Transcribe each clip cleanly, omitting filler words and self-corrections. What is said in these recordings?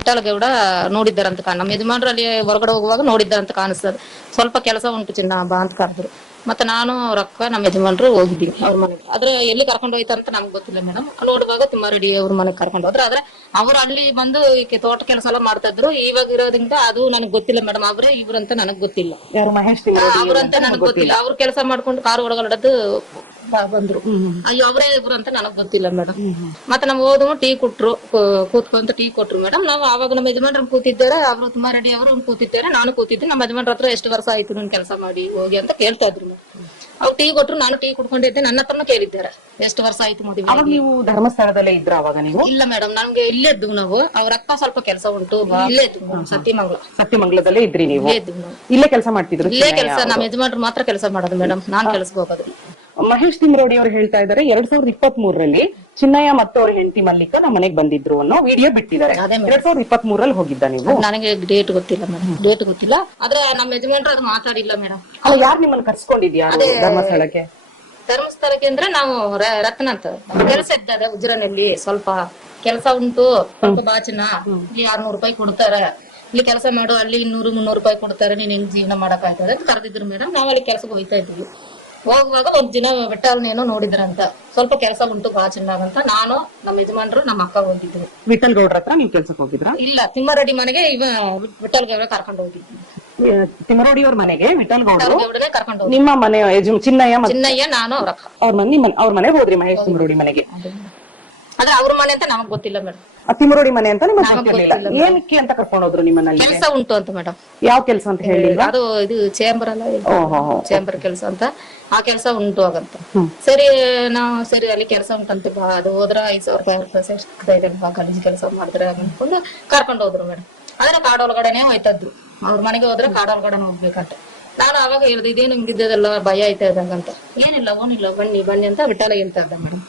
ವಿಠ್ಠಲ ಗೌಡ ನೋಡಿದ್ದಾರಂತ ನಮ್ಮ ಯಜಮಾನ್ರು ಅಲ್ಲಿ ಹೊರಗಡೆ ಹೋಗುವಾಗ ನೋಡಿದ್ದಾರಂತ ಕಾಣಿಸ್ತದೆ. ಸ್ವಲ್ಪ ಕೆಲಸ ಉಂಟು ಚಿನ್ನ ಬಾ ಅಂತ ಕರೆದ್ರು. ಮತ್ತೆ ನಾನು ಅವ್ರಕ್ಕ ನಮ್ಮ ಯಜಮಾನ್ರು ಹೋಗಿದ್ದೀವಿ ಅವ್ರ ಮನೆಗೆ. ಆದ್ರೆ ಎಲ್ಲಿ ಕರ್ಕೊಂಡು ಹೋಯ್ತಾರಂತ ನಮ್ಗೆ ಗೊತ್ತಿಲ್ಲ ಮೇಡಮ್. ನೋಡುವಾಗ ತಿಮ್ಮಾರೆಡ್ಡಿ ಅವ್ರ ಮನೆಗೆ ಕರ್ಕೊಂಡು ಹೋದ್ರೆ. ಆದ್ರೆ ಅವ್ರು ಅಲ್ಲಿ ಬಂದು ತೋಟ ಕೆಲಸ ಎಲ್ಲ ಮಾಡ್ತಾ ಇದ್ರು. ಇವಾಗ ಇರೋದ್ರಿಂದ ಅದು ನನಗೆ ಗೊತ್ತಿಲ್ಲ ಮೇಡಮ್. ಅವರೇ ಇವ್ರಂತ ನನಗ್ ಗೊತ್ತಿಲ್ಲ. ಯಾರು ಮಹೇಶ್ ಅವ್ರಂತ ನನಗ್ ಗೊತ್ತಿಲ್ಲ. ಅವ್ರು ಕೆಲಸ ಮಾಡ್ಕೊಂಡು ಕಾರ್ ಒಳಗಡೆ ಬಂದ್ರು. ಅಯ್ಯೋ ಅವರೇ ಇವ್ರು ಅಂತ ನನಗ್ ಗೊತ್ತಿಲ್ಲ ಮೇಡಮ್. ಮತ್ತೆ ನಾವು ಹೋದ್ವು ಟೀ ಕೊಟ್ರು, ಕೂತ್ಕೊಂತ ಟೀ ಕೊಟ್ರು ಮೇಡಮ್. ನಾವು ಆವಾಗ ನಮ್ಮ ಯಜಮಾನ್ರ ಕೂತಿದ್ದಾರೆ, ಅವರು ತಿಮ್ಮಾರೆಡ್ಡಿ ಅವರು ಕೂತಿದ್ದಾರೆ, ನಾನು ಕೂತಿದ್ದೆ. ನಮ್ಮ ಯಜಮಾನ್ರ ಹತ್ರ ಎಷ್ಟು ವರ್ಷ ಆಯ್ತು ನೀನ್ ಕೆಲಸ ಮಾಡಿ ಹೋಗಿ ಅಂತ ಕೇಳ್ತಾ ಇದ್ರು. ಅವ್ರು ಟೀ ಕೊಟ್ರು, ನಾನು ಟೀ ಕುಡ್ಕೊಂಡಿದ್ದೆ. ನನ್ನ ಹತ್ರನೂ ಕೇಳಿದ್ದಾರೆ ಎಷ್ಟು ವರ್ಷ ಆಯ್ತು ನೋಡಿ. ನೀವು ಧರ್ಮಸ್ಥಳದಲ್ಲೇ ಇದ್ರ ಅವಾಗ ನೀವು? ಇಲ್ಲ ಮೇಡಮ್, ನಮ್ಗೆ ಇಲ್ಲೇ ಇದ್ದು ನಾವು. ಅವ್ರ ಅಕ್ಕ ಸ್ವಲ್ಪ ಕೆಲಸ ಉಂಟು, ಇಲ್ಲೇ ಇತ್ತು ಸತ್ಯಮಂಗಲದಲ್ಲೇ ಇದ್ರಿ ನೀವು? ಇಲ್ಲೇ ಕೆಲಸ ಮಾಡ್ತಿದ್ರು? ಇಲ್ಲೇ ಕೆಲಸ. ನಮ್ಮ ಯಜಮಾನ್ರು ಮಾತ್ರ ಕೆಲಸ ಮಾಡೋದು ಮೇಡಮ್, ನಾನ್ ಕೆಲ್ಸಕ್ಕೆ ಹೋಗೋದು. ಮಹೇಶ್ ತಿಮ್ರೋಡಿ ಅವರು ಹೇಳ್ತಾ ಇದ್ದಾರೆ 2023ರಲ್ಲಿ ಚಿನ್ನಯ್ಯ ಮತ್ತು ಅವ್ರ ಹೆಂಡತಿ ಮಲ್ಲಿಕಾ ನಮ್ಮ ಮನೆಗೆ ಬಂದಿದ್ರು ಅನ್ನೋ ವಿಡಿಯೋ ಬಿಟ್ಟಿದ್ದಾರೆ. 2023ರಲ್ಲಿ ಹೋಗಿದ್ದ ನೀವು? ನನಗೆ ಡೇಟ್ ಗೊತ್ತಿಲ್ಲ ಮೇಡಮ್, ಡೇಟ್ ಗೊತ್ತಿಲ್ಲ. ಆದ್ರೆ ನಮ್ಮ ಯಜಮಾನ್ರು ಅದು ಮಾತಾಡಿಲ್ಲ ಮೇಡಮ್. ಅಲ್ಲ, ಯಾರು ನಿಮ್ಮನ್ನ ಕರ್ಸ್ಕೊಂಡಿದ್ಯಾ ಧರ್ಮಸ್ಥಳಕ್ಕೆ? ಧರ್ಮಸ್ಥಳಕ್ಕೆ ಅಂದ್ರೆ ನಾವು ರತ್ನ ಅಂತ ಕೆಲಸ ಇದ್ದಾರೆ ಉಜ್ರನಲ್ಲಿ. ಸ್ವಲ್ಪ ಕೆಲಸ ಉಂಟು, ಸ್ವಲ್ಪ ಬಾಚಿನ ಇಲ್ಲಿ 600 ರೂಪಾಯಿ ಕೊಡ್ತಾರೆ. ಇಲ್ಲಿ ಕೆಲಸ ಮಾಡು, ಅಲ್ಲಿ 200-300 ರೂಪಾಯಿ ಕೊಡ್ತಾರೆ, ನೀನ್ ಹೆಂಗ್ ಜೀವನ ಮಾಡಕ್ ಆಯ್ತದೆ ಅಂತ ಕರೆದಿದ್ರು ಮೇಡಮ್. ನಾವ್ ಅಲ್ಲಿ ಕೆಲ್ಸಕ್ಕೆ ಹೋಯ್ತಾ ಇದ್ವಿ. ಹೋಗುವಾಗ ಒಂದ್ ದಿನ ವಿಠಲ್ನೇನೋ ನೋಡಿದ್ರಂತ. ಸ್ವಲ್ಪ ಕೆಲಸ ಉಂಟು ಬಾ ಚೆನ್ನಾಗಂತ ನಾನು ನಮ್ಮ ಯಜಮಾನ್ರು ನಮ್ಮ ಅಕ್ಕ ಹೋಗಿದ್ವಿ. ವಿಠಲ್ ಗೌಡ್ರ ಹತ್ರ ನೀವ್ ಕೆಲ್ಸಕ್ಕೆ ಹೋಗಿದ್ರ? ಇಲ್ಲ, ತಿಮ್ಮಾರೆಡ್ಡಿ ಮನೆಗೆ ವಿಠಲ್ ಗೌಡ ಕರ್ಕೊಂಡು ಹೋಗಿದ್ವಿ. ತಿಮ್ಮರೋಡಿ ಅವ್ರ ಮನೆಗೆ ವಿಠಲ್ ಗೌಡನೇ ಕರ್ಕೊಂಡು ಹೋಗಿ. ನಿಮ್ಮ ಮನೆ ಚಿನ್ನಯ್ಯ ನಾನು ಅವ್ರ ಅಕ್ಕ ಅವ್ರ ಮನೆಗೆ ಹೋದ್ರಿ ಮಹೇಶ್ ತಿಮ್ಮರೋಡಿ ಮನೆಗೆ? ಆದ್ರೆ ಅವ್ರ ಮನೆ ಅಂತ ನಮಗ್ ಗೊತ್ತಿಲ್ಲ ಮೇಡಮ್. ತಿಮ್ಮರೋಡಿ ಮನೆ ಅಂತ ನಿಮಗೆ ಗೊತ್ತಿರ್ಲಿಲ್ಲ? ಏನಕ್ಕೆ ಅಂತ ಕರ್ಕೊಂಡು ಹೋದ್ರು ನಿಮ್ಮನ್ನ? ಕೆಲಸ ಉಂಟು ಅಂತ ಮೇಡಮ್. ಯಾವ ಕೆಲಸ ಅಂತ ಹೇಳಿಲ್ಲ? ಅದು ಇದು ಚೇಂಬರ್ ಅಲ್ಲ, ಚೇಂಬರ್ ಕೆಲಸ ಅಂತ. ಆ ಕೆಲಸ ಉಂಟು ಆಗಂತ. ಸರಿ, ನಾವು ಸರಿ ಅಲ್ಲಿ ಕೆಲಸ ಉಂಟಂತೆ ಬಾ, ಅದು ಹೋದ್ರ 5,000 ರೂಪಾಯಿ ಗಲೀಜ್ ಕೆಲಸ ಮಾಡಿದ್ರೆ ಅನ್ಕೊಂಡು ಕರ್ಕೊಂಡು ಹೋದ್ರು ಮೇಡಮ್. ಆದ್ರೆ ಕಾಡೊಳಗಡೆನೆ ಹೋಯ್ತದ್ರು. ಅವ್ರ ಮನೆಗೆ ಹೋದ್ರೆ ಕಾಡೊಳಗಡೆ ಹೋಗ್ಬೇಕಂತ. ನಾನು ಅವಾಗ ಹೇಳ್ದೆ, ಇದೇನು ಹಿಂಗಿದ್ದದೆಲ್ಲ ಭಯ ಆಯ್ತಾ ಇದ್ದಂಗಂತ. ಏನಿಲ್ಲ, ಓನಿಲ್ಲ, ಬನ್ನಿ ಬನ್ನಿ ಅಂತ ವಿಠಲ ಹೇಳ್ತಾ ಇದ್ದ ಮೇಡಮ್.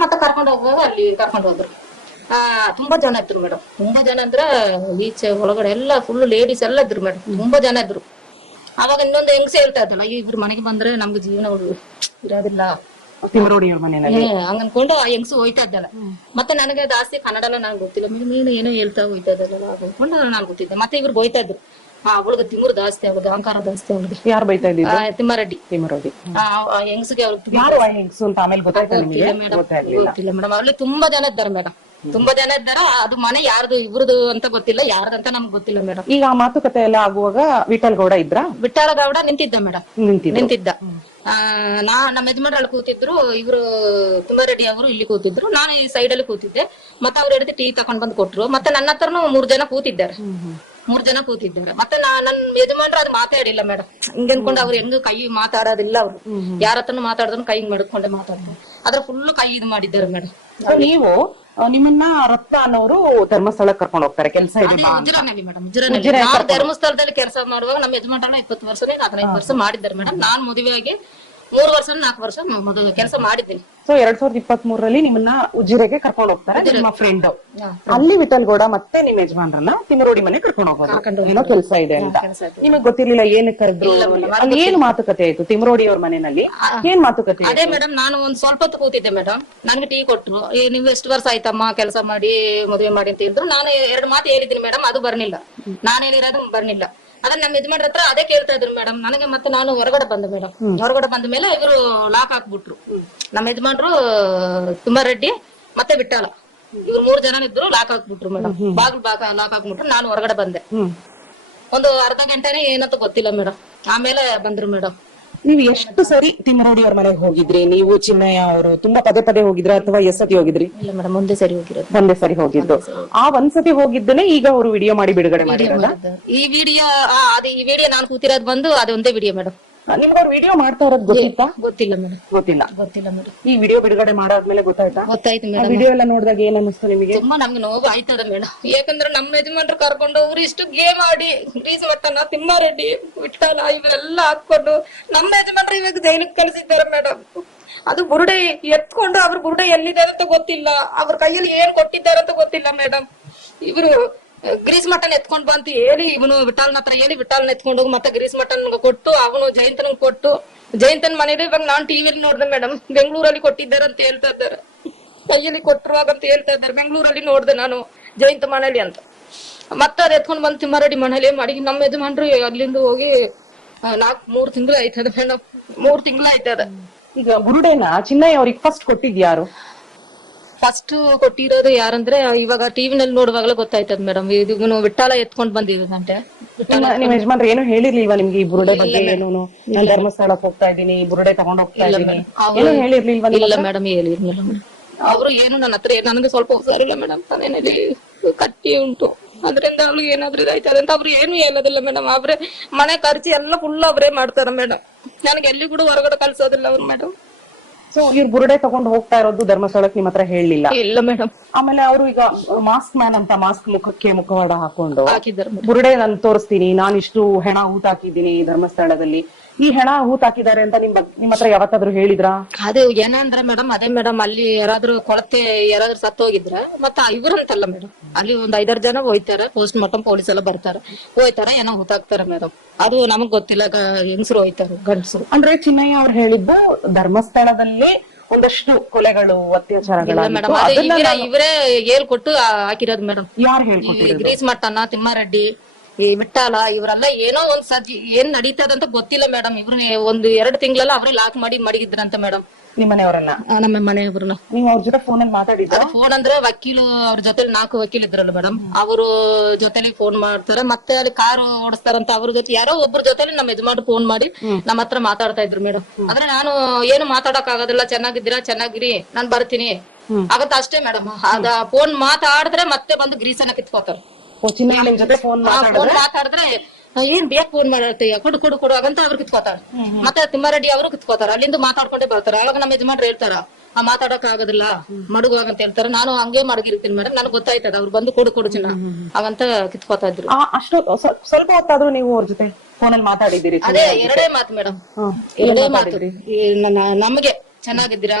ಮತ್ತೆ ಕರ್ಕೊಂಡು ಹೋಗುವಾಗ ಅಲ್ಲಿ ಕರ್ಕೊಂಡು ಹೋದ್ರು. ತುಂಬಾ ಜನ ಇದ್ರು ಮೇಡಮ್. ತುಂಬಾ ಜನ ಅಂದ್ರೆ ಈಚೆ ಒಳಗಡೆ ಎಲ್ಲ ಫುಲ್ ಲೇಡೀಸ್ ಎಲ್ಲ ಇದ್ರು ಮೇಡಮ್. ತುಂಬಾ ಜನ ಇದ್ರು. ಅವಾಗ ಇನ್ನೊಂದು ಹೆಂಗ್ಸೆ ಹೇಳ್ತಾ ಇದ್ದಲ್ಲ, ಇವ್ರ ಮನೆಗೆ ಬಂದ್ರೆ ನಮ್ಗೆ ಜೀವನ ಇರೋದಿಲ್ಲ ಹಂಗ ಅನ್ಕೊಂಡು ಆ ಹೆಂಗ್ಸು ಹೋಯ್ತಾ ಇದ್ದಲ್ಲ. ಮತ್ತೆ ನನಗೆ ಜಾಸ್ತಿ ಕನ್ನಡ ಎಲ್ಲ ನಂಗೆ ಗೊತ್ತಿಲ್ಲ. ನೀನು ಏನೋ ಹೇಳ್ತಾ ಹೋಯ್ತಾ ಇದ್ದಲ್ಲ ಅನ್ಕೊಂಡು ನಾನು ಗೊತ್ತಿದ್ದೆ. ಮತ್ತೆ ಇವ್ರು ಬೈತಾ ಇದ್ರು. ಅವಳಿಗೆ ತಿಮ್ಮರು ಜಾಸ್ತಿ, ಅವ್ಳಿಗೆ ಅಹಂಕಾರ ಜಾಸ್ತಿ. ಅವ್ಳಿಗೆ ಯಾರು ಬೈತಾ ಇದ್ರು? ತಿಮ್ಮಾರೆಡ್ಡಿ. ಹೆಂಗ್ಸಿಗೆ ಗೊತ್ತಿಲ್ಲ ಮೇಡಮ್. ಅಲ್ಲಿ ತುಂಬಾ ಜನ ಇದ್ದಾರೆ ಮೇಡಮ್, ತುಂಬಾ ಜನ ಇದ್ದಾರ. ಅದು ಮನೆ ಯಾರ್ದು ಇವ್ರದು ಅಂತ ಗೊತ್ತಿಲ್ಲ, ಯಾರ್ದಂತ ನಮ್ಗೆ ಗೊತ್ತಿಲ್ಲ ಮೇಡಮ್. ಈಗ ಆ ಮಾತುಕತೆ ಎಲ್ಲ ಆಗುವಾಗ ವಿಠಲ್ ಗೌಡ ಇದ್ರ? ವಿಠಲ ಗೌಡ ನಿಂತಿದ್ದ ಮೇಡಮ್, ನಿಂತಿದ್ದ. ನಮ್ಮ ಯಜಮಾನ್ರು ಅಲ್ಲಿ ಕೂತಿದ್ರು, ಇವ್ರು ತಿಮ್ಮಾರೆಡ್ಡಿ ಅವರು ಇಲ್ಲಿ ಕೂತಿದ್ರು, ನಾನು ಈ ಸೈಡ್ ಅಲ್ಲಿ ಕೂತಿದ್ದೆ. ಮತ್ತೆ ಅವ್ರ ಹಿಡಿದು ಟೀ ತಕೊಂಡ್ ಬಂದ್ ಕೊಟ್ರು. ಮತ್ತೆ ನನ್ನ ಹತ್ರನು 3 ಜನ ಕೂತಿದ್ದಾರೆ. ಮತ್ತೆ ನನ್ನ ಯಜಮಾನ್ರು ಅದು ಮಾತಾಡಿಲ್ಲ ಮೇಡಮ್. ಹಿಂಗ ಅನ್ಕೊಂಡು ಅವ್ರು ಹೆಂಗ್ ಕೈ ಮಾತಾಡೋದಿಲ್ಲ. ಅವ್ರು ಯಾರ ಹತ್ರನು ಮಾತಾಡಿದ್ರು ಕೈ ಮಡ್ಕೊಂಡೆ ಮಾತಾಡ್ತಾರೆ. ಅದ್ರ ಫುಲ್ ಕೈ ಇದು ಮಾಡಿದ್ದಾರೆ ಮೇಡಮ್. ನೀವು ನಿಮ್ಮನ್ನ ರತ್ನ ಅನ್ನೋರು ಧರ್ಮಸ್ಥಳಕ್ಕೆ ಕರ್ಕೊಂಡು ಹೋಗ್ತಾರೆ ಕೆಲಸ ಇದೆ ಉಜ್ರನಲ್ಲಿ ಮೇಡಮ್. ಧರ್ಮಸ್ಥಳದಲ್ಲಿ ಕೆಲಸ ಮಾಡುವಾಗ ನಮ್ಮ ಯಜಮಾನ್ರನ್ನ 20 ವರ್ಷ 15 ವರ್ಷ ಮಾಡಿದ್ದಾರೆ ಮೇಡಮ್. ನಾನ್ ಮದುವೆಯಾಗಿ 3 ವರ್ಷ 4 ವರ್ಷ ಮೊದಲು ಕೆಲಸ ಮಾಡಿದ್ದೀನಿ. ಸೊ 2023ರಲ್ಲಿ ನಿಮ್ಮನ್ನ ಉಜಿರೆಗೆ ಕರ್ಕೊಂಡು ಹೋಗ್ತಾರೆ ನಿಮ್ಮ ಫ್ರೆಂಡ್. ಅಲ್ಲಿ ವಿಠಲ್ ಗೌಡ ಮತ್ತೆ ನಿಮ್ ಯಜಮಾನ್ರನ್ನ ತಿಮ್ಮರೋಡಿ ಮನೆ ಕರ್ಕೊಂಡು ಹೋಗೋದು, ಏನೋ ಕೆಲಸ ಇದೆ ಅಂತ. ನಿಮಗ್ ಗೊತ್ತಿರ್ಲಿಲ್ಲ ಏನಕ್ಕೆ ಕರೆದ್ರು? ಅಲ್ಲಿ ಏನ್ ಮಾತುಕತೆ ಆಯ್ತು ತಿಮ್ಮರೋಡಿ ಅವ್ರ ಮನೆಯಲ್ಲಿ? ಏನ್ ಮಾತುಕತೆ? ಅದೇ ಮೇಡಮ್, ನಾನು ಒಂದ್ ಸ್ವಲ್ಪ ಹೊತ್ತು ಕೂತಿದ್ದೆ ಮೇಡಮ್. ನನ್ಗೆ ಟೀ ಕೊಟ್ರು. ನೀವು ಎಷ್ಟು ವರ್ಷ ಆಯ್ತಮ್ಮ ಕೆಲಸ ಮಾಡಿ ಮದುವೆ ಮಾಡಿ ಅಂತ ಹೇಳಿದ್ರು. ನಾನು 2 ಮಾತು ಹೇಳಿದ್ದೀನಿ ಮೇಡಮ್, ಅದು ಬರ್ಲಿಲ್ಲ. ನಾನು ಹೇಳಿರೋದು ಬರ್ಲಿಲ್ಲ. ಅದ್ರ ನಮ್ಮ ಯಜಮಾನ್ರ ಹತ್ರ ಅದೇ ಕೇಳ್ತಾ ಇದ್ರು ಮೇಡಮ್ ನನಗೆ. ಮತ್ತೆ ನಾನು ಹೊರಗಡೆ ಬಂದೆ ಮೇಡಮ್. ಹೊರಗಡೆ ಬಂದ ಮೇಲೆ ಇವರು ಲಾಕ್ ಹಾಕ್ಬಿಟ್ರು. ನಮ್ಮ ಯಜಮಾನ್ರು ತಿಮ್ಮಾರೆಡ್ಡಿ ಮತ್ತೆ ವಿಠಲ, ಇವ್ರು 3 ಜನ ಇದ್ರು. ಲಾಕ್ ಹಾಕ್ಬಿಟ್ರು ಮೇಡಮ್. ಬಾಗಿಲು ಲಾಕ್ ಹಾಕ್ಬಿಟ್ರು. ನಾನು ಹೊರಗಡೆ ಬಂದೆ. ಒಂದು ಅರ್ಧ ಗಂಟೆನೇ ಏನಂತ ಗೊತ್ತಿಲ್ಲ ಮೇಡಮ್. ಆಮೇಲೆ ಬಂದ್ರು ಮೇಡಮ್. ನೀವು ಎಷ್ಟು ಸರಿ ತಿಮ್ಮರೋಡಿ ಅವ್ರ ಮನೆಗೆ ಹೋಗಿದ್ರಿ? ನೀವು ಚಿನ್ನಯ್ಯ ಅವರು ತುಂಬಾ ಪದೇ ಹೋಗಿದ್ರ ಅಥವಾ ಎಷ್ಟತಿ ಹೋಗಿದ್ರಿ? ಇಲ್ಲ ಮೇಡಮ್, ಒಂದೇ ಸರಿ ಹೋಗಿರೋದು. ಒಂದೇ ಸರಿ ಹೋಗಿದ್ದು. ಆ ಒಂದ್ಸತಿ ಹೋಗಿದ್ದನೆ ಈಗ ಅವರು ವಿಡಿಯೋ ಮಾಡಿ ಬಿಡುಗಡೆ ಮಾಡಿರೋದ? ಈ ವಿಡಿಯೋ ನಾನು ಕೂತಿರೋದು ಬಂದು ಅದೊಂದೇ ವಿಡಿಯೋ ಮೇಡಮ್. ನಿಮ್ಗೆ ಅವ್ರು ವಿಡಿಯೋ ಮಾಡ್ತಾ ಇರೋದು ಗೊತ್ತಿತ್ತಾ? ಗೊತ್ತಿಲ್ಲ ಮೇಡಮ್. ಗೊತ್ತಿಲ್ಲ ಮೇಡಮ್. ಈ ವಿಡಿಯೋ ಬಿಡುಗಡೆ ಮಾಡಾದ್ಮೇಲೆ ಗೊತ್ತಾಯ್ತು ಮೇಡಮ್. ವಿಡಿಯೋ ಎಲ್ಲ ನೋಡಿದಾಗ ಏನ್ ಅನಿಸ್ತು ನಿಮಗೆ? ತುಂಬಾ ನಮ್ಗೆ ನೋವು ಆಯ್ತದ ಮೇಡಮ್. ಯಾಕಂದ್ರೆ ನಮ್ಮ ಯಜಮಾನ್ರು ಕರ್ಕೊಂಡು ಅವ್ರು ಇಷ್ಟು ಗೇಮ್ ಆಡಿ ಮಟ್ಟನ ತಿಮ್ಮಾರೆಡ್ಡಿ ವಿಠಲ ಇವೆಲ್ಲ ಹಾಕೊಂಡು ನಮ್ಮ ಯಜಮಾನ್ರು ಇವಾಗ ಜೈಲಿಗೆ ಕಳಿಸಿದ್ದಾರೆ ಮೇಡಮ್. ಅದು ಬುರುಡೆ ಎತ್ಕೊಂಡು ಅವ್ರ ಬುರುಡೆ ಎಲ್ಲಿದೆ ಅಂತ ಗೊತ್ತಿಲ್ಲ, ಅವ್ರ ಕೈಯಲ್ಲಿ ಏನ್ ಕೊಟ್ಟಿದ್ದಾರೆ ಅಂತ ಗೊತ್ತಿಲ್ಲ ಮೇಡಮ್. ಇವರು ಗ್ರೀಸ್ ಮಟನ್ ಎತ್ಕೊಂಡ್ ಬಂತ ಹೇಳಿ ಇವನು ವಿಠಲ್ನ ಹತ್ರ ಹೇಳಿ ವಿಠಲ್ನ ಎತ್ಕೊಂಡು ಹೋಗಿ ಮತ್ತೆ ಗ್ರೀಸ್ ಮಟನ್ ಕೊಟ್ಟು ಅವನು ಜಯಂತನ ಕೊಟ್ಟು ಜಯಂತನ್ ಮನೇಲಿ ಇವಾಗ ನಾನ್ ಟಿವಿಯಲ್ಲಿ ನೋಡ್ದೆ ಮೇಡಮ್. ಬೆಂಗಳೂರಲ್ಲಿ ಕೊಟ್ಟಿದ್ದಾರೆ ಅಂತ ಹೇಳ್ತಾ ಇದ್ದಾರೆ, ಕೈಯಲ್ಲಿ ಕೊಟ್ಟಿರುವಾಗ ಅಂತ ಹೇಳ್ತಾ ಇದ್ದಾರೆ. ಬೆಂಗಳೂರಲ್ಲಿ ನೋಡ್ದೆ ನಾನು ಜಯಂತ ಮನೇಲಿ ಅಂತ. ಮತ್ತೆ ಅದ್ ಎತ್ಕೊಂಡ್ ಬಂದ್ ತಿಮ್ಮಾರೆಡ್ಡಿ ಮನೇಲಿ ಮಾಡಿ ನಮ್ಮ ಯಜಮಾನ್ರು ಅಲ್ಲಿಂದ ಹೋಗಿ 3 ತಿಂಗಳು ಆಯ್ತದ ಮೇಡಮ್. 3 ತಿಂಗಳು ಆಯ್ತದ. ಈಗ ಬುರುಡೆನ ಚಿನ್ನಯ್ಯ ಅವ್ರಿಗೆ ಫಸ್ಟ್ ಕೊಟ್ಟಿದ್ಯಾರು? ಫಸ್ಟ್ ಕೊಟ್ಟಿರೋದು ಯಾರಂದ್ರೆ ಇವಾಗ ಟಿವಿನಲ್ಲಿ ನೋಡುವಾಗಲೇ ಗೊತ್ತಾಯ್ತದ ಮೇಡಮ್. ಇದು ವಿಠ್ಠಲ ಎತ್ಕೊಂಡ್ ಬಂದಿದಂತೆ. ನಿಮ್ ಯಜಮಾನ್ರು ಏನು ಹೇಳಿರ್ಲಿಲ್ವಾ ನಿಮ್ಗೆ ಈ ಬುರುಡೆ ಬಗ್ಗೆ? ಏನು ನಾನ್ ಧರ್ಮಸ್ಥಳಕ್ಕೆ ಹೋಗ್ತಾ ಇದೀನಿ, ಬುರುಡೆ ತಗೊಂಡ್ ಹೋಗ್ತಾ ಇದೀನಿ ಏನು ಹೇಳಿರ್ಲಿಲ್ವಾ? ಇಲ್ಲ ಮೇಡಮ್, ಹೇಳಿರ್ಲಿಲ್ಲ ಮೇಡಮ್. ಅವ್ರು ಏನು ನನ್ನ ಹತ್ರ ನನಗೆ ಸ್ವಲ್ಪ ಹುಷಾರಿಲ್ಲ ಮೇಡಮ್, ತಲೆನಲ್ಲಿ ಕಟ್ಟಿ ಉಂಟು, ಅದ್ರಿಂದ ಅವ್ಳಿಗೆ ಏನಾದ್ರು ಇದಾಯ್ತದೆ ಅಂತ ಅವ್ರು ಏನು ಹೇಳೋದಿಲ್ಲ ಮೇಡಮ್. ಅವ್ರೆ ಮನೆ ಖರ್ಚು ಎಲ್ಲ ಫುಲ್ ಅವರೇ ಮಾಡ್ತಾರ ಮೇಡಮ್. ನನಗೆ ಎಲ್ಲಿ ಕೂಡ ಹೊರಗಡೆ ಕಳ್ಸೋದಿಲ್ಲ ಅವ್ರು ಮೇಡಮ್. ಸೊ ಇವ್ರು ಬುರುಡೆ ತಗೊಂಡು ಹೋಗ್ತಾ ಇರೋದು ಧರ್ಮಸ್ಥಳಕ್ಕೆ ನಿಮ್ಮ ಹತ್ರ ಹೇಳಿಲ್ಲ? ಇಲ್ಲ ಮೇಡಮ್. ಆಮೇಲೆ ಅವರು ಈಗ ಮಾಸ್ಕ್ ಮ್ಯಾನ್ ಅಂತ ಮಾಸ್ಕ್ ಮುಖಕ್ಕೆ ಮುಖವಾಡ ಹಾಕೊಂಡು ಹಾಕಿದ್ದಾರೆ ಬುರುಡೆ ನಾನು ತೋರಿಸ್ತೀನಿ, ನಾನು ಇಷ್ಟು ಹೆಣ ಹೂತ್ ಹಾಕಿದ್ದೀನಿ ಧರ್ಮಸ್ಥಳದಲ್ಲಿ, ಈ ಹೆಣ ಹೂತ್ ಹಾಕಿದ್ದಾರೆ ಅಂತ ನಿಮ್ ಹತ್ರ ಯಾವತ್ತಾದ್ರೂ ಹೇಳಿದ್ರಾ? ಅದೇ ಏನಂದ್ರೆ ಮೇಡಮ್, ಅದೇ ಮೇಡಮ್ ಅಲ್ಲಿ ಯಾರಾದ್ರೂ ಕೊಳತೆ ಯಾರಾದ್ರೂ ಸತ್ತು ಹೋಗಿದ್ರೆ ಮತ್ತೆ ಇವ್ರಂತಲ್ಲ ಮೇಡಮ್, ಅಲ್ಲಿ ಒಂದ್ 5-6 ಜನ ಹೋಯ್ತಾರೆ, ಪೋಸ್ಟ್ ಮಾರ್ಟಮ್ ಪೊಲೀಸ್ ಎಲ್ಲ ಬರ್ತಾರೆ, ಹೋಯ್ತಾರೆ, ಏನೋ ಹೂತಾಕ್ತಾರೆ ಮೇಡಮ್. ಅದು ನಮಗ್ ಗೊತ್ತಿಲ್ಲ, ಹೆಂಗಸರು ಹೋಯ್ತಾರೆ, ಗಂಡಸರು. ಅಂದ್ರೆ ಚಿನ್ನಯ್ಯ ಅವ್ರು ಹೇಳಿದ್ದು ಧರ್ಮಸ್ಥಳದಲ್ಲಿ ಒಂದಷ್ಟು ಕೊಲೆಗಳು, ಅತ್ಯಾಚಾರಗಳು ಮೇಡಮ್. ಇವರೇ ಹೇಳ್ಕೊಟ್ಟು ಹಾಕಿರೋದು ಮೇಡಮ್. ಯಾರು ಹೇಳ್ಕೊಟ್ಟಿದ್ರು? ಗ್ರೀಸ್ ಮಟ್ಟನ, ತಿಮ್ಮಾರೆಡ್ಡಿ, ಈ ವಿಠ್ಠಲ ಇವರೆಲ್ಲ ಏನೋ ಒಂದ್ ಸಜ್ಜಿ ಏನ್ ನಡೀತದಂತ ಗೊತ್ತಿಲ್ಲ ಮೇಡಮ್. ಇವ್ರನ್ನ 1-2 ತಿಂಗಳೆಲ್ಲ ಅವ್ರೇ ಲಾಕ್ ಮಾಡಿ ಮಡಗಿದ್ರಂತ ಮೇಡಮ್. ನಿಮ್ಮ ಮನೆಯವರನ್ನ? ನಮ್ಮ ಮನೆಯವ್ರನ್ನ. ನೀವು ಅವ್ರ ಜೊತೆ ಫೋನ್ ಅಲ್ಲಿ ಮಾತಾಡಿದ್ರ? ಫೋನ್ ಅಂದ್ರೆ ವಕೀಲು ಅವ್ರ ಜೊತೆ 4 ವಕೀಲ್ ಇದ್ರಲ್ಲ ಮೇಡಮ್, ಅವರು ಜೊತೆಲಿ ಫೋನ್ ಮಾಡ್ತಾರೆ. ಮತ್ತೆ ಅಲ್ಲಿ ಕಾರು ಓಡಿಸ್ತಾರಂತ ಅವ್ರ ಜೊತೆ ಯಾರೋ ಒಬ್ರ ಜೊತೆಲಿ ನಮ್ಮ ಯಜಮಾನ್ರು ಫೋನ್ ಮಾಡಿ ನಮ್ಮ ಹತ್ರ ಮಾತಾಡ್ತಾ ಇದ್ರು ಮೇಡಮ್. ಆದ್ರೆ ನಾನು ಏನು ಮಾತಾಡಕ್ ಆಗೋದಿಲ್ಲ, ಚೆನ್ನಾಗಿದ್ದೀರಾ, ಚೆನ್ನಾಗಿರಿ, ನಾನ್ ಬರ್ತೀನಿ ಆಗತ್ತ ಅಷ್ಟೇ ಮೇಡಮ್. ಅದ ಫೋನ್ ಮಾತಾಡಿದ್ರೆ ಮತ್ತೆ ಬಂದು ಗ್ರೀಸನ್ನ ಕಿತ್ಕೋತಾರೆ. ಫೋನ್ ಮಾತಾಡಿದ್ರೆ ಏನ್ ಬೇಕು ಫೋನ್ ಮಾಡತ್ತೀಯ, ಕೊಡು ಕೊಡು ಕೊಡು ಆಗಂತ ಅವ್ರು ಕಿತ್ಕೋತಾರೆ. ಮತ್ತೆ ತಿಮ್ಮಾರೆಡ್ಡಿ ಅವರು ಕಿತ್ಕೋತಾರೆ. ಅಲ್ಲಿಂದ ಮಾತಾಡ್ಕೊಂಡೇ ಬರ್ತಾರೆ. ಅವಾಗ ನಮ್ಮ ಯಜಮಾನ್ರು ಹೇಳ್ತಾರ, ಮಾತಾಡಕ್ ಆಗೋದಿಲ್ಲ, ಮಡುಗುವಾಗಂತ ಹೇಳ್ತಾರೆ. ನಾನು ಹಂಗೆ ಮಡಗಿರ್ತೀನಿ ಮೇಡಮ್, ನನಗೆ ಗೊತ್ತಾಯ್ತದ ಅವ್ರು ಬಂದು ಕೊಡು ಕೊಡು ಚಿನ್ನ ಅವಂತ ಕಿತ್ಕೋತಾ ಇದ್ರು. ಅಷ್ಟು ಸ್ವಲ್ಪ ಹೊತ್ತಾದ್ರೂ ನೀವು ಅವ್ರ ಜೊತೆ ಫೋನ್ ಅಲ್ಲಿ ಮಾತಾಡಿದ್ದೀರಿ? ಅದೇ 2 ಮಾತು ಮೇಡಮ್, 2 ಮಾತು. ನಮಗೆ ಚೆನ್ನಾಗಿದ್ದೀರಾ,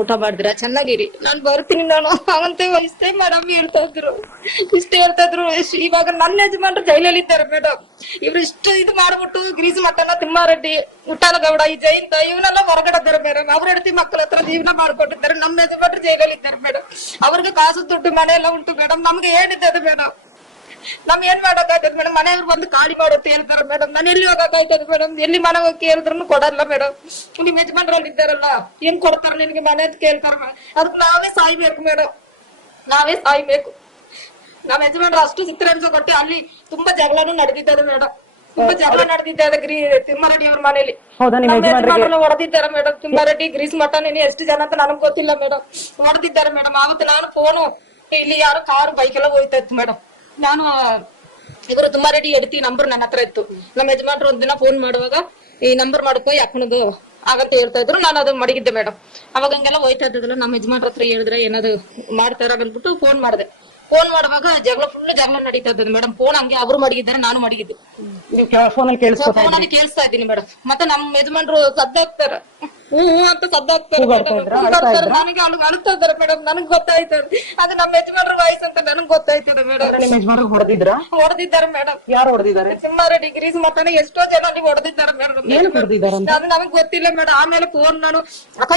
ಊಟ ಮಾಡಿದಿರಾ, ಚೆನ್ನಾಗಿರಿ, ನಾನ್ ಬರ್ತೀನಿ ನಾನು ಅವಂತೆ ಇಷ್ಟೇ ಮೇಡಮ್ ಹೇಳ್ತಾ ಇದ್ರು. ಇವಾಗ ನನ್ನ ಯಜಮಾನ್ರು ಜೈಲಲ್ಲಿ ಇದ್ದಾರೆ ಮೇಡಮ್. ಇವ್ರು ಇಷ್ಟು ಇದು ಮಾಡ್ಬಿಟ್ಟು ಗ್ರೀಸ್ ಮಟ್ಟನ, ತಿಮ್ಮಾರೆಡ್ಡಿ, ವಿಠ್ಠಲಗೌಡ, ಈ ಜಯಂತ ಇವನ್ನೆಲ್ಲ ಹೊರಗಡೆ ಇದ್ದಾರೆ ಮೇಡಮ್. ಅವ್ರ ಹೆಂಡತಿ ಮಕ್ಕಳ ಹತ್ರ ಜೀವನ ಮಾಡ್ಕೊಟ್ಟಿದ್ದಾರೆ. ನಮ್ಮ ಯಜಮಾನ್ರು ಜೈಲಲ್ಲಿ ಇದ್ದಾರೆ ಮೇಡಮ್. ಅವ್ರಿಗೆ ಕಾಸು ದುಡ್ಡು ಮನೆ ಎಲ್ಲ ಉಂಟು ಮೇಡಮ್. ನಮ್ಗೆ ಏನಿದೆ ಮೇಡಮ್, ನಮ್ ಏನ್ ಮಾಡಕ್ಕಾಯ್ತದ ಮೇಡಮ್? ಮನೆಯವ್ರು ಬಂದು ಖಾಲಿ ಮಾಡೋದು ಹೇಳ್ತಾರ ಮೇಡಮ್. ನಾನು ಎಲ್ಲಿ ಹೋಗಕ್ಕಾಯ್ತದ ಮೇಡಮ್? ಎಲ್ಲಿ ಮನೆ ಹೋಗಿ ಕೇಳಿದ್ರು ಕೊಡಲ್ಲ ಮೇಡಮ್. ನಿಮ್ ಯಜಮಾನ್ರಲ್ಲಿ ಇದ್ದಾರಲ್ಲ, ಏನ್ ಕೊಡ್ತಾರ ನಿನ್ಗೆ ಮನೆ ಅಂತ ಕೇಳ್ತಾರ. ಅದಕ್ಕೆ ನಾವೇ ಸಾಯ್ಬೇಕು ಮೇಡಮ್, ನಾವೇ ಸಾಯ್ಬೇಕು. ನಾವ್ ಯಜಮಾನ್ರು ಅಷ್ಟು ಚಿತ್ರಹಿಂಸೆ ಕೊಟ್ಟು ಅಲ್ಲಿ ತುಂಬಾ ಜಗಳನು ನಡೆದಿದ್ದಾರೆ ಮೇಡಮ್. ತುಂಬಾ ಜಗಳ ನಡೆದಿದ್ದಾರೆ ತಿಮ್ಮಾರೆಡ್ಡಿ ಅವ್ರ ಮನೇಲಿ. ಹೊಡೆದಿದ್ದಾರೆ ಮೇಡಮ್. ತಿಮ್ಮಾರೆಡ್ಡಿ, ಗ್ರೀಸ್ ಮಠ ಎಷ್ಟು ಜನ ಅಂತ ನನಗ್ ಗೊತ್ತಿಲ್ಲ ಮೇಡಮ್, ಹೊಡೆದಿದ್ದಾರೆ ಮೇಡಮ್. ಅವತ್ತು ನಾನು ಫೋನು, ಇಲ್ಲಿ ಯಾರು ಕಾರು ಬೈಕ್ ಎಲ್ಲ ಹೋಯ್ತಾ ಇತ್ತು ಮೇಡಮ್. ನಾನು ಇವರು ತಿಮ್ಮಾರೆಡ್ಡಿ ಹೆಂಡತಿ ನಂಬರ್ ನನ್ನ ಹತ್ರ ಇತ್ತು. ನಮ್ಮ ಯಜಮಾನ್ರು ಒಂದಿನ ಫೋನ್ ಮಾಡುವಾಗ ಈ ನಂಬರ್ ಮಾಡ್ಕೋ ಯಾಕಣದು ಆಗಂತ ಹೇಳ್ತಾ ಇದ್ರು. ನಾನು ಅದು ಮಡಗಿದ್ದೆ ಮೇಡಮ್. ಅವಾಗ ಹಂಗೆಲ್ಲ ಹೋಯ್ತಾ ಇದ್ದಲ್ಲ. ನಮ್ಮ ಯಜಮಾನ್ರ ಹತ್ರ ಹೇಳಿದ್ರೆ ಏನಾದ್ರು ಮಾಡ್ತಾರ ಅಂದ್ಬಿಟ್ಟು ಫೋನ್ ಮಾಡಿದೆ. ಫೋನ್ ಮಾಡುವಾಗ ಫುಲ್ ಜಗಳ ನಡೀತಾ ಇದ್ದದ್ದು ಮೇಡಮ್. ಫೋನ್ ಹಂಗೆ ಅವ್ರು ಮಡಗಿದ್ದಾರೆ, ನಾನು ಮಡಗಿದ್ದು. ಫೋನಲ್ಲಿ ಕೇಳಿಸ್ತಾ ಇದ್ದೀನಿ ಮೇಡಮ್. ಮತ್ತೆ ನಮ್ಮ ಯಜಮಾನ್ರು ಸದ್ದಾಗ್ತಾರ, ಅಂತ ಸದ್ದಾಗ್ತಾರೆ ನನಗೆ ಅಳುತ್ತಾ ಇದಾರೆ ಮೇಡಮ್. ನನಗ್ ಗೊತ್ತಾಯ್ತದೆ ಅದು ನಮ್ಮ ಯಜಮಾನ್ರ ವಾಯ್ಸ್ ಅಂತ ನನಗ್ ಗೊತ್ತಾಯ್ತದೆ ಮೇಡಮ್. ಹೊಡೆದಿದ್ದಾರೆ ಮೇಡಮ್. ಯಾರು ಹೊಡೆದಿದ್ದಾರೆ? ತಿಮ್ಮಾರೆಡ್ಡಿ, ಗ್ರೀಸ್ ಮಟ್ಟನ ಎಷ್ಟೋ ಜನ ನೀವು ಹೊಡೆದಿದ್ದಾರೆ ಮೇಡಮ್. ಅದು ನಮಗ್ ಗೊತ್ತಿಲ್ಲ ಮೇಡಮ್. ಆಮೇಲೆ ಫೋನ್ ನಾನು ಅಕ್ಕ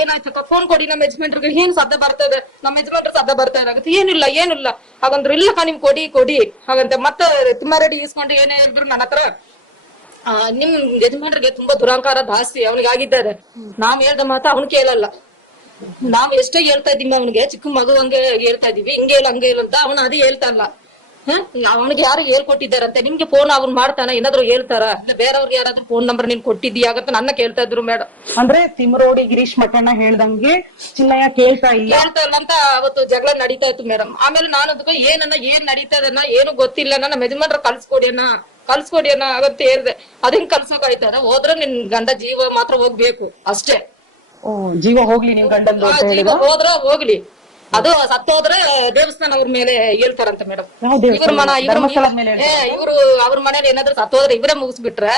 ಏನಾಯ್ತಕ್ಕ ಫೋನ್ ಕೊಡಿ ನಮ್ಮ ಯಜಮಾನ್ರಿಗೆ, ಏನ್ ಸದ್ದ ಬರ್ತದೆ, ನಮ್ಮ ಯಜಮಾನ್ರು ಸದ್ದ ಬರ್ತಾ ಇದಾಗುತ್ತೆ. ಏನಿಲ್ಲ ಹಾಗಂದ್ರು ಇಲ್ಲಕ್ಕ ನಿಮ್ ಕೊಡಿ ಹಾಗಂತ ಮತ್ತೆ ತಿಮ್ಮಾರೆಡ್ಡಿ ಇಸ್ಕೊಂಡು ಏನೇ ಹೇಳಿದ್ರು ನನ್ನ ಹತ್ರ, ನಿಮ್ ಯಜಮಾನ್ರಿಗೆ ತುಂಬಾ ದುರಂಕಾರ ಜಾಸ್ತಿ ಅವನಿಗೆ ಆಗಿದ್ದಾರೆ. ನಾವ್ ಹೇಳ್ದ ಮಾತ ಅವ್ನು ಕೇಳಲ್ಲ. ನಾವ್ ಎಷ್ಟೋ ಹೇಳ್ತಾ ಇದೀವಿ ಅವನಿಗೆ, ಚಿಕ್ಕ ಮಗು ಹಂಗೆ ಹೇಳ್ತಾ ಇದೀವಿ, ಹಿಂಗೆ ಇಲ್ಲ ಹಂಗೆ ಇಲ್ಲ ಅಂತ. ಅವನು ಅದೇ ಹೇಳ್ತಾ ಇಲ್ಲ. ಅವನಿಗೆ ಯಾರು ಹೇಳ್ಕೊಟ್ಟಿದ್ದಾರಂತೆ, ನಿಮ್ಗೆ ಫೋನ್ ಅವ್ನು ಮಾಡ್ತಾನ, ಏನಾದ್ರು ಹೇಳ್ತಾರ, ಬೇರೆಯವ್ರಿಗೆ ಯಾರಾದ್ರೂ ಫೋನ್ ನಂಬರ್ ನೀನ್ ಕೊಟ್ಟಿದ್ದೀಯಾಗತ್ತ ನನ್ನ ಕೇಳ್ತಾ ಇದ್ರು ಮೇಡಮ್. ಅಂದ್ರೆ ತಿಮ್ರೋಡಿ ಗಿರೀಶ್ ಮಠಣ್ಣ ಹೇಳ್ದಂಗೆ ಚಿನ್ನಯ್ಯ ಕೇಳ್ತಾ ಇಲ್ಲ ಅಂತ ಅವತ್ತು ಜಗಳ ನಡೀತಾ ಇತ್ತು ಮೇಡಮ್. ಆಮೇಲೆ ನಾನು ಅದಕ್ಕೆ ಏನ್ ನಡೀತಾ ಇದನ್ನ ಏನು ಗೊತ್ತಿಲ್ಲ, ನಮ್ಮ ಯಜಮಾನ್ರ ಕಲ್ಸ್ಕೊಡಿ ಅನ್ನ ಆಗತ್ತೆ ಹೇಳ್ದೆ. ಅದಂಗ್ ಕಲ್ಸೋಕ್ ಆಯ್ತಾರ? ಹೋದ್ರೆ ನಿನ್ ಗಂಡ ಜೀವ ಮಾತ್ರ ಹೋಗ್ಬೇಕು ಅಷ್ಟೇ. ಜೀವ ಹೋಗ್ಲಿ, ನಿಮ್ ಗಂಡ ಜೀವ ಹೋದ್ರ ಹೋಗ್ಲಿ, ಅದು ಸತ್ತೋದ್ರೆ ದೇವಸ್ಥಾನ ಅವ್ರ ಮೇಲೆ ಹೇಳ್ತಾರಂತ ಮೇಡಮ್. ಇವ್ರು ಅವ್ರ ಮನೇಲಿ ಏನಾದ್ರು ಸತ್ತೋದ್ರೆ ಇವರೇ ಮುಗಿಸ್ಬಿಟ್ರೆ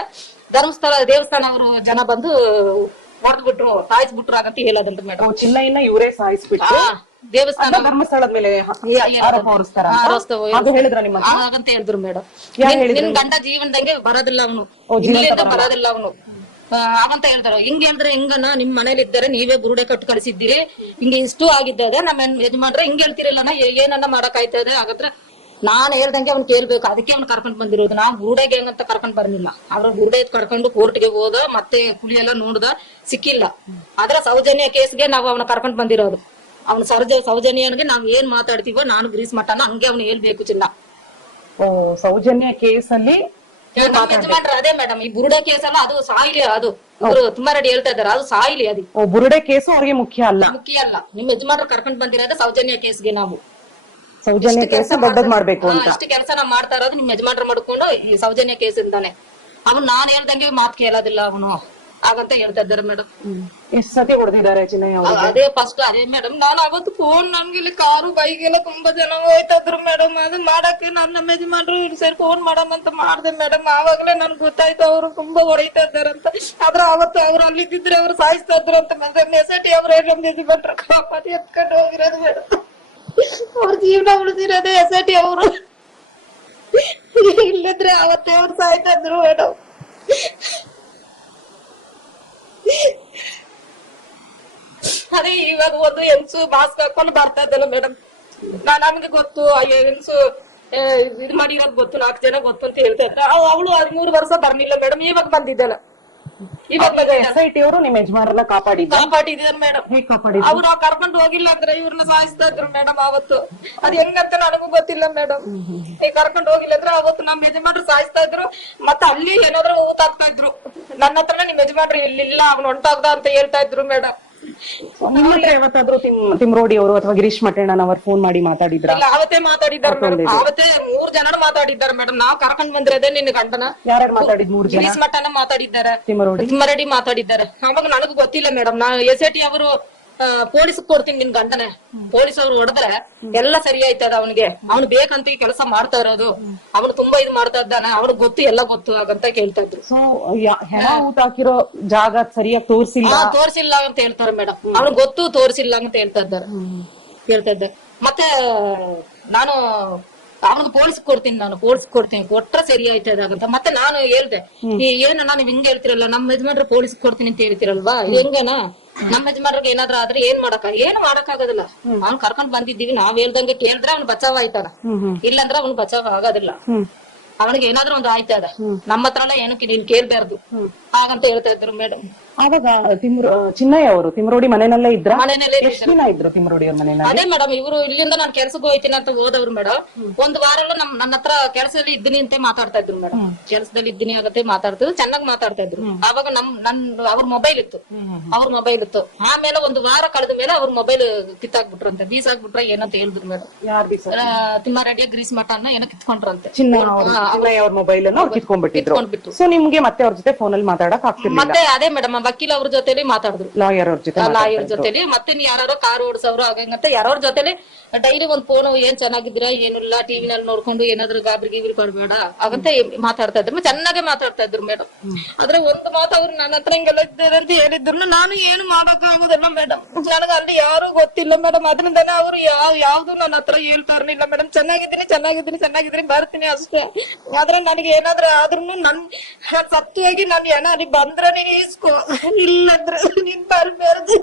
ಧರ್ಮಸ್ಥಳ ದೇವಸ್ಥಾನ ಅವರು ಜನ ಬಂದು ಹೊಡೆದ್ಬಿಟ್ರು, ಸಾಯಿಸ್ಬಿಟ್ರು ಆಗಂತ ಹೇಳೋದಂತ ಮೇಡಮ್. ಚಿನ್ನಯ್ಯನ ಇವರೇ ಸಾಯಿಸ್ಬಿಟ್ರು, ದೇವಸ್ಥಾನ ಧರ್ಮಸ್ಥಳದ ಮೇಲೆ ಹಾಗಂತ ಹೇಳಿದ್ರು ಮೇಡಮ್. ನಿನ್ ಗಂಡ ಜೀವನದಂಗೆ ಬರೋದಿಲ್ಲ ಅವನು, ಬರೋದಿಲ್ಲ ಅವನು ಅವಂತ ಹೇಳ್ತಾರ. ಹಿಂಗೆ ಹೇಳಿದ್ರೆ ಹಿಂಗನ ನಿಮ್ ಮನೇಲಿ ಇದ್ದಾರೆ, ನೀವೇ ಬುರುಡೆ ಕಟ್ಟು ಕಳಿಸಿದ್ದೀರಿ, ಹಿಂಗೆ ಇಷ್ಟು ಆಗಿದ್ದದೆ ನಮ್ಮ ಯಜಮಾನ್ರೆ ಹಿಂಗ್ ಹೇಳ್ತಿರಲ್ಲ, ಏನನ್ನ ಮಾಡಕ್ ಆಯ್ತದೆ ಆಗತ್ರ ನಾನ್ ಹೇಳ್ದಂಗೆ ಅವ್ನ್ ಕೇಳ್ಬೇಕು, ಅದಕ್ಕೆ ಅವ್ನ್ ಕರ್ಕೊಂಡ್ ಬಂದಿರೋದು. ನಾವ್ ಗುರುಡೆಗೆ ಹೆಂಗಂತ ಕರ್ಕೊಂಡ್ ಬರ್ಲಿಲ್ಲ. ಅವ್ರ ಗುರುಡೆ ಕರ್ಕೊಂಡು ಕೋರ್ಟ್ಗೆ ಹೋದ, ಮತ್ತೆ ಕುಳಿ ಎಲ್ಲ ನೋಡ್ದ, ಸಿಕ್ಕಿಲ್ಲ. ಆದ್ರ ಸೌಜನ್ಯ ಕೇಸ್ಗೆ ನಾವ್ ಅವನ ಕರ್ಕೊಂಡ್ ಬಂದಿರೋದು. ಅವ್ನ ಸೌಜನ್ಯನ್ಗೆ ನಾವ್ ಏನ್ ಮಾತಾಡ್ತೀವೋ, ನಾನು ಗ್ರೀಸ್ ಮಠನ ಹಂಗೆ ಅವ್ನು ಹೇಳ್ಬೇಕು ಚಿನ್ನ. ಸೌಜನ್ಯ ಕೇಸಲ್ಲಿ ಯಜಮಾನ್ರ ಅದೇ ಮೇಡಮ್, ಈ ಬುರುಡೆ ಕೇಸ್ ಅಲ್ಲ, ಅದು ಸಾಯಿಲಿ. ಅದು ಇವ್ರು ತುಂಬಾ ರೆಡಿ ಹೇಳ್ತಾ ಇದಾರೆ, ಅದು ಸಾಯಿಲಿ. ಅದು ಬುರುಡೆ ಕೇಸು ಅವ್ರಿಗೆ ಮುಖ್ಯ ಅಲ್ಲ. ನಿಮ್ ಯಜಮಾನ್ರು ಕರ್ಕೊಂಡ್ ಬಂದಿರೋದು ಸೌಜನ್ಯ ಕೇಸ್ಗೆ. ನಾವು ಸೌಜನ್ಯ ಕೇಸ್ ದೊಡ್ಡದ್ ಮಾಡ್ಬೇಕು ಅಂತ ಇಷ್ಟು ಕೆಲಸ ನಾವ್ ಮಾಡ್ತಾ ಇರೋದು ನಿಮ್ ಯಜಮಾನ್ರು ಮಾಡ್ಕೊಂಡು ಈ ಸೌಜನ್ಯ ಕೇಸ್ ಇಂದಾನೆ. ಅವ್ನು ನಾನ್ ಹೇಳ್ದಂಗೆ ಮಾತ್ ಕೇಳೋದಿಲ್ಲ ಅವನು, ಹಾಗಂತ ಹೇಳ್ತಾ ಇದ್ದಾರೆ ಮೇಡಮ್. ಎಷ್ಟ್ ಸತಿ ಹೊಡೆದಿದ್ದಾರೆ ಚಿನ್ನಯ್ಯ ಅವರು? ಅದೇ ಫಸ್ಟ್ ಅದೇ ಮೇಡಮ್. ನಾನು ಅವತ್ತು ಫೋನ್, ನನ್ಗೆ ಇಲ್ಲಿ ಕಾರು ಬೈಗೆಲ್ಲ ತುಂಬಾ ಜನ ಹೋಯ್ತಾ ಇದ್ರು ಮೇಡಮ್. ಅದನ್ನ ಮಾಡಕ್ಕೆ ನಮ್ಮ ಯಜಮಾನ್ರು ಸರಿ ಫೋನ್ ಮಾಡಮಂತ ಮಾಡ್ದೆ ಮೇಡಮ್. ಆವಾಗಲೇ ನನ್ಗೆ ಗೊತ್ತಾಯ್ತು ಅವ್ರು ತುಂಬಾ ಹೊಡಿತಾ ಇದ್ದಾರಂತ. ಆದ್ರೆ ಅವತ್ತು ಅವ್ರು ಅಲ್ಲಿದ್ದಿದ್ರೆ ಅವ್ರು ಸಾಯಿಸ್ತಾ ಇದ್ರು ಅಂತ ಮೆಸೇಟಿ ಅವ್ರ ನಮ್ ಯಜಮಾನ್ರು ಕಾಪಾಡಿ ಎತ್ಕೊಂಡು ಹೋಗಿರೋದು ಮೇಡಮ್. ಅವ್ರ ಜೀವನ ಉಳಿದಿರೋದೇ ಎಸಟಿ ಅವರು. ಇಲ್ಲದ್ರೆ ಅವತ್ತೇ ಅವ್ರು ಸಾಯ್ತಾ ಇದ್ರು ಮೇಡಮ್. ಅದೇ ಇವಾಗ ಒಂದು ಹೆಂಗ್ಸು ಮಾಸ್ಕ್ ಹಾಕೊಂಡು ಬರ್ತಾ ಇದ್ದಲ್ಲ ಮೇಡಮ್. ನನ್ಗೆ ಗೊತ್ತು ಹೆಂಗ್ಸು ಇದು ಮಾಡಿರೋದು ಗೊತ್ತು, 4 ಜನ ಗೊತ್ತು ಅಂತ ಹೇಳ್ತಾ ಇದ್ರ. ಅವಳು 13 ವರ್ಷ ಬರ್ಲಿಲ್ಲ ಮೇಡಮ್, ಇವಾಗ ಬಂದಿದ್ದಲ್ಲ. ಇವಾಗ SIT ಅವರು ನಿಮ್ ಯಜಮಾನರನ್ನ ಕಾಪಾಡಿದಾರೆ ಮೇಡಮ್. ಅವ್ರು ಕರ್ಕೊಂಡು ಹೋಗಿಲ್ಲ ಅಂದ್ರೆ ಇವ್ರನ್ನ ಸಾಯಿಸ್ತಾ ಇದ್ರು ಮೇಡಮ್ ಅವತ್ತು. ಅದ್ ಹೆಂಗಂತ ನನಗೂ ಗೊತ್ತಿಲ್ಲ ಮೇಡಮ್. ಕರ್ಕೊಂಡು ಹೋಗಿಲ್ಲ ಅಂದ್ರೆ ಅವತ್ತು ನಮ್ ಯಜಮಾನ್ರು ಸಾಯಿಸ್ತಾ ಇದ್ರು. ಮತ್ತೆ ಅಲ್ಲಿ ಏನಾದ್ರು ಊತಾಗ್ತಾ ಇದ್ರು. ನನ್ನ ಹತ್ರನ ನಿಮ್ ಯಜಮಾನ್ರು ಇಲ್ಲಿಲ್ಲ, ಅವ್ನು ಹೊಂಟೋಗ್ದ ಅಂತ ಹೇಳ್ತಾ ಇದ್ರು ಮೇಡಮ್. ನಿಮ್ಮ ಹತ್ರ ಯಾವತ್ತಾದ್ರೂ ತಿಮ್ರೋಡಿ ಅವರು ಅಥವಾ ಗಿರೀಶ್ ಮಠಣ್ಣನವರು ಫೋನ್ ಮಾಡಿ ಮಾತಾಡಿದ್ರ? ಅವತ್ತೇ ಮಾತಾಡಿದ್ದಾರೆ ಮೇಡಮ್. ಅವತ್ತೇ 3 ಜನ ಮಾತಾಡಿದ್ದಾರೆ ಮೇಡಮ್. ನಾವ್ ಕರ್ಕೊಂಡ್ ಬಂದಿರೋದೇ ನಿನ್ನ ಗಂಡನ. ಯಾರು ಮಾತಾಡಿದ್? 3 ಜನ. ಗಿರೀಶ್ ಮಠನ ಮಾತಾಡಿದ್ದಾರೆ, ತಿಮ್ಮರೋಡಿ ಮಾತಾಡಿದ್ದಾರೆ. ಅವಾಗ ನನಗೂ ಗೊತ್ತಿಲ್ಲ ಮೇಡಮ್. ನಾ SIT ಅವರು ಪೊಲೀಸ್ ಕೊಡ್ತೀನಿ ನಿನ್ ಗಂಡನೆ. ಪೊಲೀಸ್ ಅವ್ರು ಹೊಡೆದ್ರೆ ಎಲ್ಲ ಸರಿ ಆಯ್ತದ ಅವನಿಗೆ. ಅವ್ನು ಬೇಕಂತ ಈ ಕೆಲಸ ಮಾಡ್ತಾ ಇರೋದು. ಅವನು ತುಂಬಾ ಇದು ಮಾಡ್ತಾ ಇದ್ದಾನೆ, ಅವ್ನಿಗೆ ಗೊತ್ತು, ಎಲ್ಲ ಗೊತ್ತು ಹಾಗಂತ ಕೇಳ್ತಾ ಇದ್ರು. ಸೊ ಹೆಣ ಊಟ ಹಾಕಿರೋ ಜಾಗ ಸರಿಯಾಗಿ ತೋರ್ಸಿಲ್ಲ ಅಂತ ಹೇಳ್ತಾರೆ ಮೇಡಮ್. ಅವ್ನಿಗೆ ಗೊತ್ತು, ತೋರ್ಸಿಲ್ಲ ಅಂತ ಹೇಳ್ತಾ ಇದ್ದಾರೆ. ಮತ್ತೆ ನಾನು ಅವ್ನಿಗೆ ಪೊಲೀಸ್ ಕೊಡ್ತೀನಿ, ಕೊಟ್ರೆ ಸರಿ ಆಯ್ತದಾಗಂತ. ಮತ್ತೆ ನಾನು ಹೇಳ್ದೆ, ಏನನ್ನ ನೀವ್ ಹಿಂಗ್ ಹೇಳ್ತಿರಲ್ಲ, ನಮ್ ಯಜಮಾನ್ರು ಪೊಲೀಸ್ ಕೊಡ್ತೀನಿ ಅಂತ ಹೇಳ್ತಿರಲ್ವಾ, ಹೆಂಗನ ನಮ್ ಯಜಮಾನ್ರಿಗೆ ಏನಾದ್ರು ಆದ್ರೆ ಏನು ಮಾಡಕ್ ಆಗೋದಿಲ್ಲ. ಅವ್ನ್ ಕರ್ಕೊಂಡ್ ಬಂದಿದ್ದೀವಿ, ನಾವ್ ಹೇಳ್ದಂಗೆ ಕೇಳಿದ್ರೆ ಅವ್ನು ಬಚಾವ್ ಆಯ್ತಾನ, ಇಲ್ಲಂದ್ರೆ ಅವ್ನು ಬಚಾವ್ ಆಗೋದಿಲ್ಲ. ಅವನಿಗೆ ಏನಾದ್ರು ಒಂದು ಆಯ್ತದ, ನಮ್ಮ ಹತ್ರ ಎಲ್ಲ ಏನಕ್ಕೆ ನೀನ್ ಕೇಳ್ಬಾರ್ದು ಹಾಗಂತ ಹೇಳ್ತಾ ಇದ್ರು ಮೇಡಮ್. ಆವಾಗ ಚಿನ್ನಯ್ಯ ಅವರು ತಿಮ್ರೋಡಿ ಮನೆಯಲ್ಲೇ ಇದ್ರ? ಮನೆಯಲ್ಲೇ ಎಷ್ಟು ದಿನ ಇದ್ರು ತಿಮ್ರೋಡಿ ಅವ್ರ ಮನೆಯಲ್ಲಿ? ಅದೇ ಮೇಡಮ್, ಇವರು ಇಲ್ಲಿಂದ ನಾನ್ ಕೆಲ್ಸಕ್ಕೆ ಹೋಯ್ತೀನಿ ಅಂತ ಹೋದವ್ರು ಮೇಡಮ್. 1 ವಾರ ನನ್ನ ಹತ್ರ ಕೆಲಸದಲ್ಲಿ ಇದ್ದೀನಿ ಅಂತ ಮಾತಾಡ್ತಾ ಇದ್ರು ಮೇಡಮ್. ಕೆಲಸದಲ್ಲಿ ಇದ್ದೀನಿ ಆಗತ್ತೆ ಮಾತಾಡ್ತಿದ್ರು, ಚೆನ್ನಾಗಿ ಮಾತಾಡ್ತಾ ಇದ್ರು. ಆವಾಗ ಅವ್ರ ಮೊಬೈಲ್ ಇತ್ತು. ಆಮೇಲೆ 1 ವಾರ ಕಳೆದ ಮೇಲೆ ಅವ್ರ ಮೊಬೈಲ್ ಕಿತ್ತಾಕ್ಬಿಟ್ರಂತೆ, ಬೀಸಾಕ್ಬಿಟ್ರ ಏನಂತ ಹೇಳಿದ್ರು ಮೇಡಮ್. ತಿಮ್ಮಾರೆಡ್ಡಿ ಗ್ರೀಸ್ ಮಠನ ಏನೋ ಕಿತ್ಕೊಂಡ್ರಂತೆ. ಚಿನ್ನಯ್ಯ ಅವ್ರ ಮೊಬೈಲ್ ಅನ್ನು ಅವ್ರು ಕಿತ್ಕೊಂಡ್ಬಿಟ್ಟಿದ್ರು. ಸೊ ನಿಮ್ಗೆ ಮತ್ತೆ ಅವ್ರ ಜೊತೆ ಫೋನ್ ಅಲ್ಲಿ ಮಾತಾಡಕ್ ಆಗ್ತಿರ್ಲಿಲ್ಲ? ಮತ್ತೆ ಅದೇ ಮೇಡಮ್, ವಕೀಲ ಅವ್ರ ಜೊತೆಲಿ ಮಾತಾಡಿದ್ರು, ಲಾಯರ್ ಅವ್ರ ಜೊತೆಲಿ. ಮತ್ತೆ ಯಾರು ಕಾರ್ ಓಡಿಸೋರು ಹಾಗಂತ ಯಾರ ಜೊತೆಲಿ ಡೈಲಿ ಒಂದ್ ಫೋನ್, ಏನ್ ಚೆನ್ನಾಗಿದ್ದೀರಾ ಏನಿಲ್ಲ, ಟಿವಿನಲ್ಲಿ ನೋಡ್ಕೊಂಡು ಏನಾದ್ರು ಗಾಬರಿ ಕೊಡ್ಬೇಡ ಹಾಗಂತ ಮಾತಾಡ್ತಾ ಇದ್ರು. ಚೆನ್ನಾಗೆ ಮಾತಾಡ್ತಾ ಇದ್ರು ಮೇಡಮ್. ಆದ್ರೆ ಒಂದು ಮಾತು ಅವ್ರು ನನ್ನ ಹತ್ರ ಹಿಂಗೆಲ್ಲ ಇದ್ದಾರೆ ಅಂತ ಹೇಳಿದ್ರು, ನಾನು ಏನು ಮಾಡಕ್ ಆಗೋದಿಲ್ಲ ಮೇಡಮ್. ನನಗೆ ಅಲ್ಲಿ ಯಾರು ಗೊತ್ತಿಲ್ಲ ಮೇಡಮ್. ಅದರಿಂದನೇ ಅವ್ರು ಯಾವ್ದು ನನ್ನ ಹತ್ರ ಹೇಳ್ತಾ ಇರ್ಲಿಲ್ಲ ಮೇಡಮ್. ಚೆನ್ನಾಗಿದ್ದೀನಿ ಬರ್ತೀನಿ ಅಷ್ಟೇ. ಆದ್ರೆ ನನಗೆ ಏನಾದ್ರು ಆದ್ರೂ ನಾನ್ ಸತ್ತು ಹೋಗಿ ನಾನು ಏನ ಅಲ್ಲಿ ಬಂದ್ರೆ ನೀನ್ ಇಸ್ಕೋ, ಇಲ್ಲಂದ್ರೆ ನೀನ್ ಬರ್ಬಾರ್ದು.